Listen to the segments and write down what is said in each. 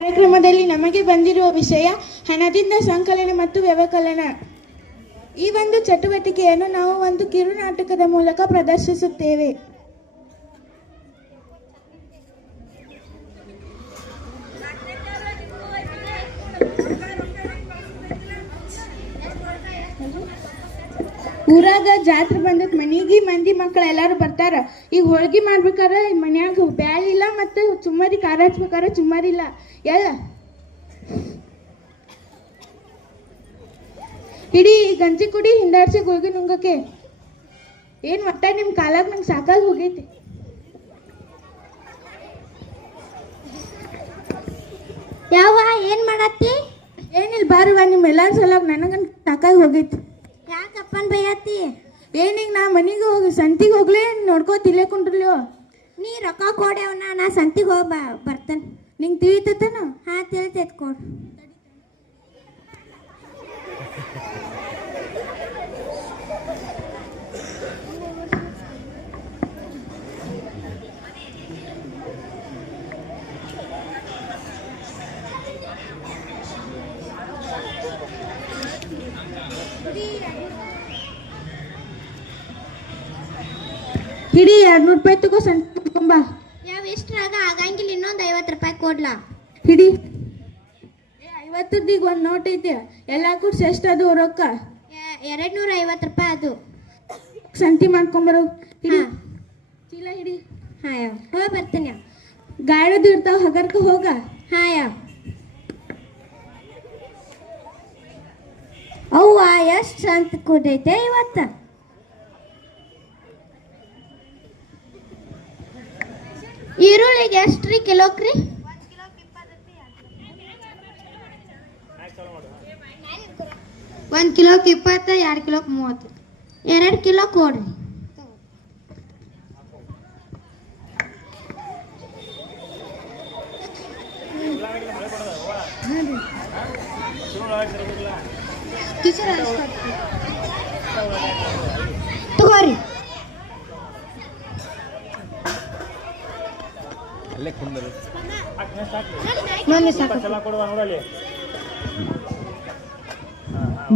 ಕಾರ್ಯಕ್ರಮದಲ್ಲಿ ನಮಗೆ ಬಂದಿರುವ ವಿಷಯ ಹಣದಿಂದ ಸಂಕಲನ ಮತ್ತು ವ್ಯವಕಲನ. ಈ ಒಂದು ಚಟುವಟಿಕೆಯನ್ನು ನಾವು ಒಂದು ಕಿರುನಾಟಕದ ಮೂಲಕ ಪ್ರದರ್ಶಿಸುತ್ತೇವೆ. ಊರಾಗ ಜಾತ್ರೆ ಬಂದತ್ ಮನೆಗೆ ಮಂದಿ ಮಕ್ಕಳು ಎಲ್ಲಾರು ಬರ್ತಾರ. ಈಗ ಹೋಳ್ಗಿ ಮಾಡ್ಬೇಕಾರ ಮನ್ಯಾಗ ಬ್ಯಾಳಿಲ್ಲ ಮತ್ತು ಚುಮ್ಮರಿ ಖಾರ ಹಚ್ಬೇಕಾರ ಚುಮ್ಮರಿಲ್ಲ. ಎಲ್ಲ ಹಿಡಿ ಗಂಜಿ ಕುಡಿ ಹಿಂದಾಡ್ಸಿ ಹೋಳ್ಗಿ ನುಂಗಕ್ಕೆ. ಏನ್ ಒಟ್ಟ ನಿಮ್ ಕಾಲಾಗ ನಂಗೆ ಸಾಕಾಗಿ ಹೋಗೈತಿ. ಯಾವ ಏನ್ ಮಾಡತ್ತಿ? ಏನಿಲ್ಲ ಬಾರುವ ನಿಮ್ಮ ಎಲ್ಲಾರ ಸಲಾಗ ನನಗನ್ ಸಾಕಾಗಿ ಹೋಗೈತಿ. ಯಾಕಪ್ಪನ್ ಬೈಯತ್ತಿ? ಏನೀಗ ನಾ ಮನೆಗೆ ಹೋಗಿ ಸಂತಿಗೆ ಹೋಗ್ಲೇ ನೋಡ್ಕೋತಿಲ್ಲೇ ಕುಂಡ್ರಲ್ಯೋ. ನೀ ರೊಕ್ಕ ಕೊಡ್ಯವನ, ನಾ ಸಂತಿಗೆ ಹೋಗಿ ಬರ್ತೇನೆ. ನಿಂಗೆ ತಿಳಿತನ? ಹಾ ತಿಳಿತೈತ್ ಕೊಡ್. ಹಿಡಿ 200 ರೂಪಾಯಿ ತಗೋ ಸಂತಿ ಮಾಡ್ಕೊಂಬ. ಯಾವ ಇಷ್ಟ್ರಾಗ ಆಗಂಗಿಲ್ಲ, ಇನ್ನೊಂದು 50 ರೂಪಾಯಿ ಕೊಡ್ಲಾ? ಹಿಡಿ. 50 ಒಂದು ನೋಟ್ ಐತೆ, ಎಲ್ಲ ಕೂಡ್ಸಿ ಎಷ್ಟದು ರೊಕ್ಕ? 250 ರೂಪಾಯಿ ಅದು. ಸಂತಿ ಮಾಡ್ಕೊಂಬರೋ. ಹಿಡಿ ಚೀಲ ಹಿಡಿ. ಹಾ ಯಾವ ಹೋಗಿ ಬರ್ತೀನಿ. ಗಾಡದು ಇರ್ತಾವ ಹಗರ್ಕ ಹೋಗ. ಹಾ ಯಾವ ಅವ್ವ ಎಷ್ಟು ಸಂತ ಕೂಡೈತೆ ಇವತ್ತು? ಈರುಳ್ಳಿಗೆ ಎಷ್ಟ್ರಿ ಕಿಲೋಕ್ರಿ? 1 ಕಿಲೋಕ್ಕೆ 20, 2 ಕಿಲೋಕ್ಕೆ 30. 2 ಕಿಲೋ ಕೊಡ್ರಿ. ತಗೋರಿ.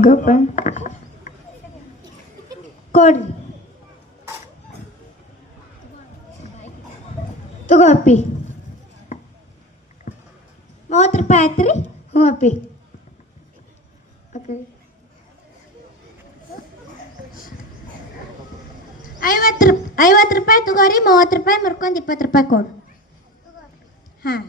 ಗಪ್ಪ ಕೊಡ್ರಿ. ತಗೋ ಅಪ್ಪಿ. 30 ರೂಪಾಯಿ ಆಯ್ತು ರೀ? ಹ್ಞೂ ಅಪ್ಪಿ. ಓಕೆ 50 ರೂಪಾಯಿ ತಗೋರಿ. 30 ರೂಪಾಯಿ ಮುರ್ಕೊಂಡು 20 ರೂಪಾಯಿ ಕೊಡು. ಹಾಂ